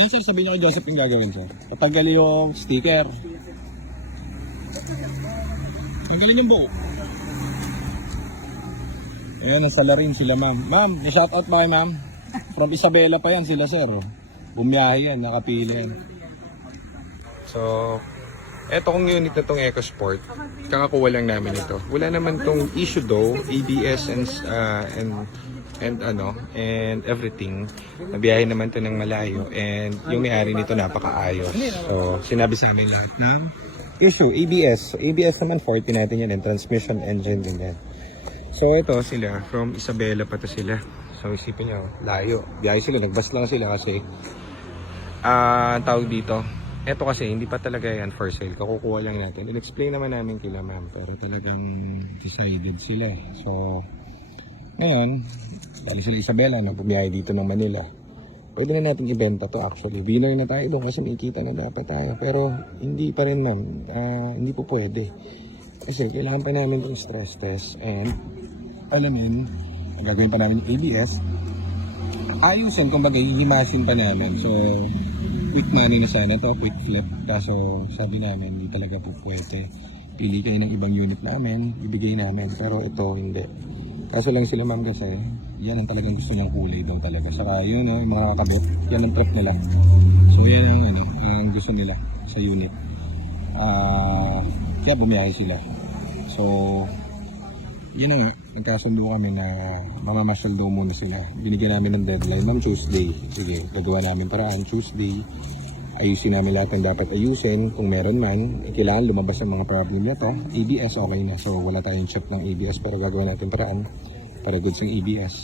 Yan sir, sabihin nyo kay Joseph yung gagawin sir. Patanggalin yung sticker. Tanggalin yung buo. Ayan, nasa Larin sila ma'am. Ma'am, na-shoutout ba kayo ma'am? From Isabela pa yan sila sir. Bumiyahe yan, nakapili yan. So, eto kong unit na tong EcoSport, kakakuha lang namin ito. Wala naman tong issue though, ABS and everything. Nabiyahe naman to ng malayo and yung may-ari nito napakaayos. So, sinabi sa amin lahat ng issue, ABS. So, ABS naman 40 natin yan and transmission engine din yan. So, ito sila, from Isabela pa to sila. So, isipin nyo, layo. Biyahe sila, nagbas lang sila kasi tawag dito. Ito kasi, hindi pa talaga yan for sale. Kakukuha lang natin. In-explain naman namin kila ma'am, pero talagang decided sila. So, ngayon, dahil sila Isabela, bumiyahe dito ng Manila. Pwede na natin ibenta to actually. Winner na tayo doon kasi may kita na dapat tayo. Pero, hindi pa rin ma'am. Hindi po pwede. Kasi, kailangan pa namin yung stress test and alamin, gagawin pa namin yung ABS. Ayusin, kumbaga, hihimasin pa namin. So, quick money na sana to, quick flip. Kaso, sabi namin, hindi talaga po pwede. Pili kayo ng ibang unit namin, ibigay namin. Pero ito, hindi. Kaso lang sila ma'am kasi, yan ang talagang gusto niyang kulay doon talaga. Saka yun, no, yung mga kakabit, yan ang prep nila. So, yan ang gusto nila sa unit. Kaya bumiyahe sila. So, yan nga, nagkasundo kami na mamamasyal daw muna sila. Binigyan namin ng deadline, ma'am Tuesday. Sige, gagawa namin paraan Tuesday. Ayusin namin lahat ng dapat ayusin. Kung meron man, kailangan lumabas ang mga problem na to. ABS okay na, so wala tayong chip ng ABS pero gagawa natin paraan para goods ng ABS.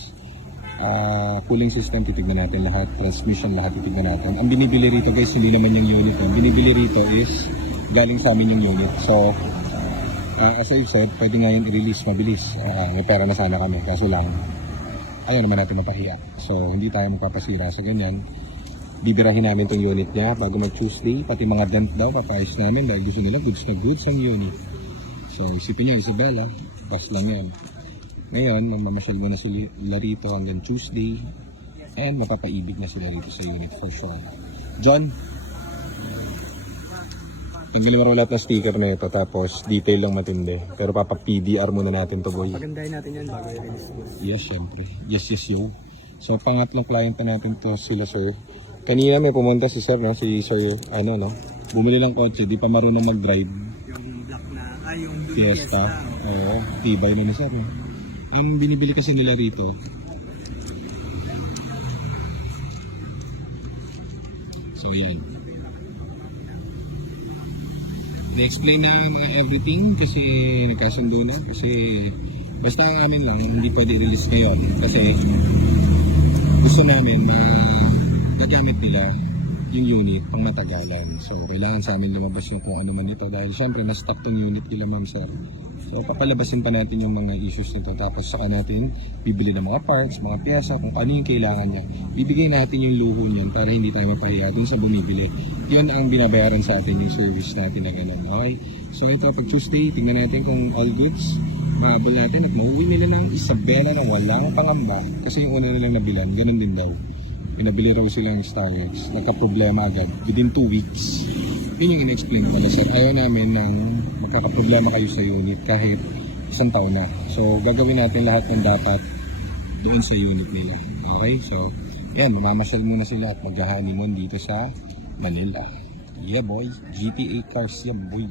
Cooling system, titignan natin lahat. Transmission, lahat titignan natin. Ang binibili rito guys, hindi naman yung unit. Ang binibili rito is galing sa amin yung unit. So, as I said, pwede nga yung i-release mabilis. May pera na sana kami, kaso lang ayaw naman natin mapahiya. So, hindi tayo magpapasira sa ganyan. Bibirahin namin itong unit niya bago mag-Tuesday. Pati mga dent daw, papayos namin dahil gusto nila goods na goods ang unit. So, isipin niya, Isabela, pas lang yan. Ngayon, mamamasyal muna sila rito hanggang Tuesday. And mapapaibig na sila rito sa unit for sure. John, tanggalin mo lahat ng sticker na ito tapos detail lang matindi. Pero papa-PDR muna natin to boy. Pagandahin natin yan bago i-release. Yes, syempre. Yes, yo. So, pangatlong client pa natin to sila sir. Kanina may pumunta si sir, no? Si sir, no? Bumili lang kotse, di pa marunong mag-drive. Yung black na, yung blue Fiesta. Oo, tibay na ni sir. No? Yung binibili kasi nila rito. So, yan. Na-explain na everything kasi nagkasundo na. Kasi basta amin lang, hindi pwede i-release ngayon. Kasi gusto namin na gagamit nila yung unit pang matagalan. So, kailangan sa amin lumabas yung kung ano man ito dahil syempre na-stock tong unit nila ma'am sir. So, papalabasin pa natin yung mga issues nito tapos saka natin bibili ng mga parts, mga pyesa, kung ano yung kailangan niya. Bibigay natin yung luho niyan para hindi tayo mapahiya dun sa bumibili. Yun ang binabayaran sa atin yung service natin na gano'n. Okay? So, ito pag Tuesday, tingnan natin kung all goods. Mabal natin at mauwi nila ng Isabela na walang pangamba. Kasi yung una nilang nabilan, ganun din daw. Pinabili raw sila ng Starrex. Nagka-problema agad. Within 2 weeks. Yun yung in-explain ko na sir. Ayaw namin nang magkakaproblema kayo sa unit kahit isang taon na. So, gagawin natin lahat ng dapat doon sa unit nila. Okay? So, ayan, mamamasyal muna sila at mag-honeymoon dito sa Manila. Yeah boy, GTA cars, yeah boy.